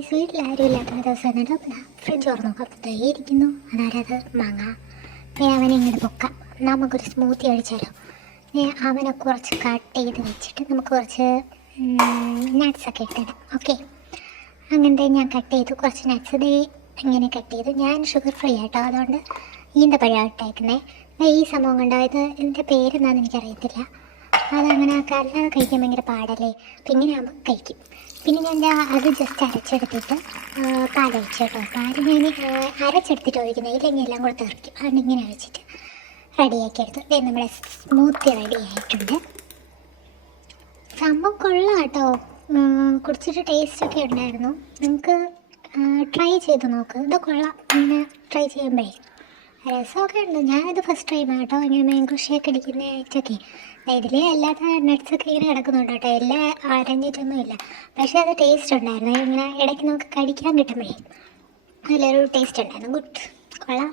Guys വീട്ടിലാരും ഇല്ലാത്ത ദിവസം എന്നിട്ട് ഫ്രിഡ്ജ് തുറന്നു നോക്കാം. അപ്പോൾ ഇരിക്കുന്നു അതായത് മാങ്ങ. അവനെ ഇങ്ങോട്ട് പൊക്കാം, നമുക്കൊരു സ്മൂത്തി കഴിച്ചാലോ. അവനെ കുറച്ച് കട്ട് ചെയ്ത് വെച്ചിട്ട് നമുക്ക് കുറച്ച് നട്ട്സൊക്കെ ഇട്ടിടാം. ഓക്കെ, അങ്ങനത്തെ ഞാൻ കട്ട് ചെയ്തു കുറച്ച് നട്ട്സ്. ഇങ്ങനെ കട്ട് ചെയ്തു. ഞാൻ ഷുഗർ ഫ്രീ ആട്ടോ, അതുകൊണ്ട് ഈന്തപ്പഴം ഇട്ടേക്കുന്നത്. ഈ സംഭവം കണ്ടോ, ഇതിൻ്റെ പേരെന്താണെന്ന് എനിക്കറിയത്തില്ല. അതങ്ങനെ അല്ലാതെ കഴിക്കാൻ ഭയങ്കര പാടല്ലേ, അപ്പം ഇങ്ങനെ ആകുമ്പോൾ കഴിക്കും. പിന്നെ ഞാൻ അത് ജസ്റ്റ് അരച്ചെടുത്തിട്ട് പാലൊഴിച്ചു കേട്ടോ. പാല് ഞാൻ അരച്ചെടുത്തിട്ട് ഒഴിക്കുന്നത്, ഇല്ലെങ്കിൽ എല്ലാം കൂടെ തെറിക്കും. അതുകൊണ്ട് ഇങ്ങനെ വെച്ചിട്ട് റെഡിയാക്കി എടുത്തു. നമ്മുടെ സ്മൂത്തി റെഡി ആയിട്ടുണ്ട്. സംഭവം കൊള്ളാം കേട്ടോ, കുടിച്ചിട്ട് ടേസ്റ്റൊക്കെ ഉണ്ടായിരുന്നു. നിങ്ങൾക്ക് ട്രൈ ചെയ്ത് നോക്ക്, ഇത് കൊള്ളാം. ഇങ്ങനെ ട്രൈ ചെയ്യുമ്പോഴേ രസമൊക്കെ ഉണ്ട്. ഞാനിത് ഫസ്റ്റ് ടൈമാണ് കേട്ടോ ഇങ്ങനെ മാംഗോ ഷേക്ക് അടിക്കുന്നതായിട്ടൊക്കെ. ഇതിൽ അല്ലാത്ത നട്ട്സൊക്കെ ഇങ്ങനെ കിടക്കുന്നുണ്ട് കേട്ടോ, എല്ലാം അരഞ്ഞിട്ടൊന്നുമില്ല. പക്ഷേ അത് ടേസ്റ്റ് ഉണ്ടായിരുന്നു. ഇങ്ങനെ ഇടയ്ക്ക് നമുക്ക് കടിക്കാൻ കിട്ടുമ്പോഴേ നല്ലൊരു ടേസ്റ്റ് ഉണ്ടായിരുന്നു. ഗുഡ്, കൊള്ളാം.